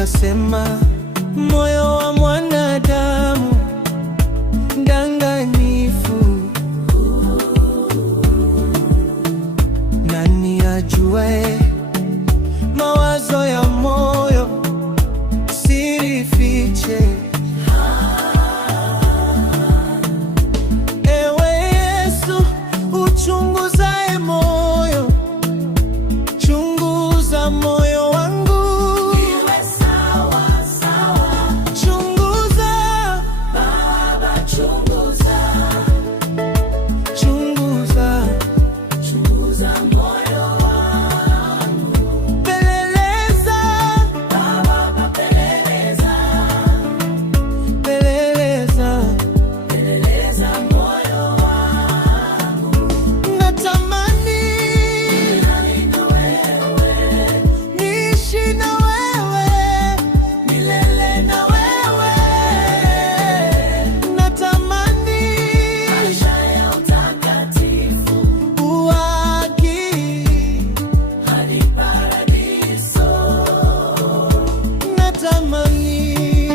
akasema, moyo wa mwanadamu danganyifu, nani ajuae mawazo ya moyo? Siri fiche. Ewe Yesu, uchunguzae moyo, chunguza moyo wangu iwe sawa sawa. Chunguza Baba, chunguza, chunguza, chunguza moyo wangu. Peleleza Baba, peleleza, peleleza, peleleza moyo wangu. Natamani niishi na wewe, milele na wewe. Natamani maisha ya utakatifu, uhaki hadi paradiso. Natamani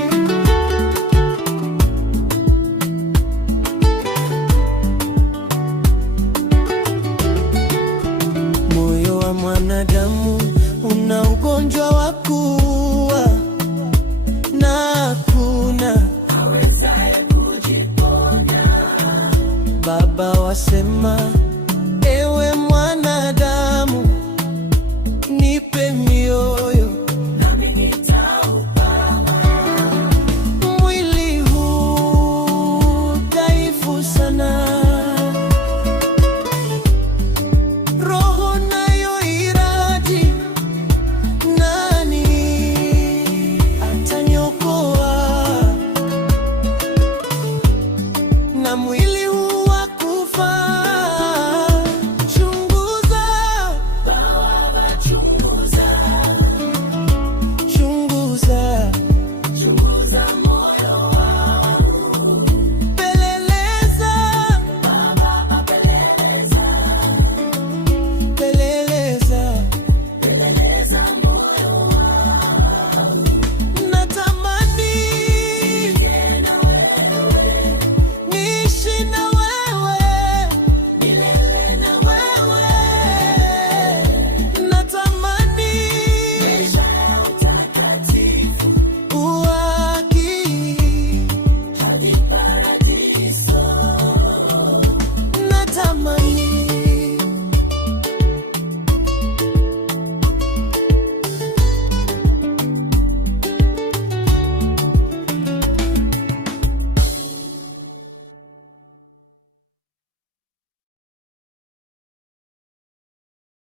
moyo wa mwanadamu una ugonjwa wa kuua, na hakuna awezaye kujiponya. Baba wasema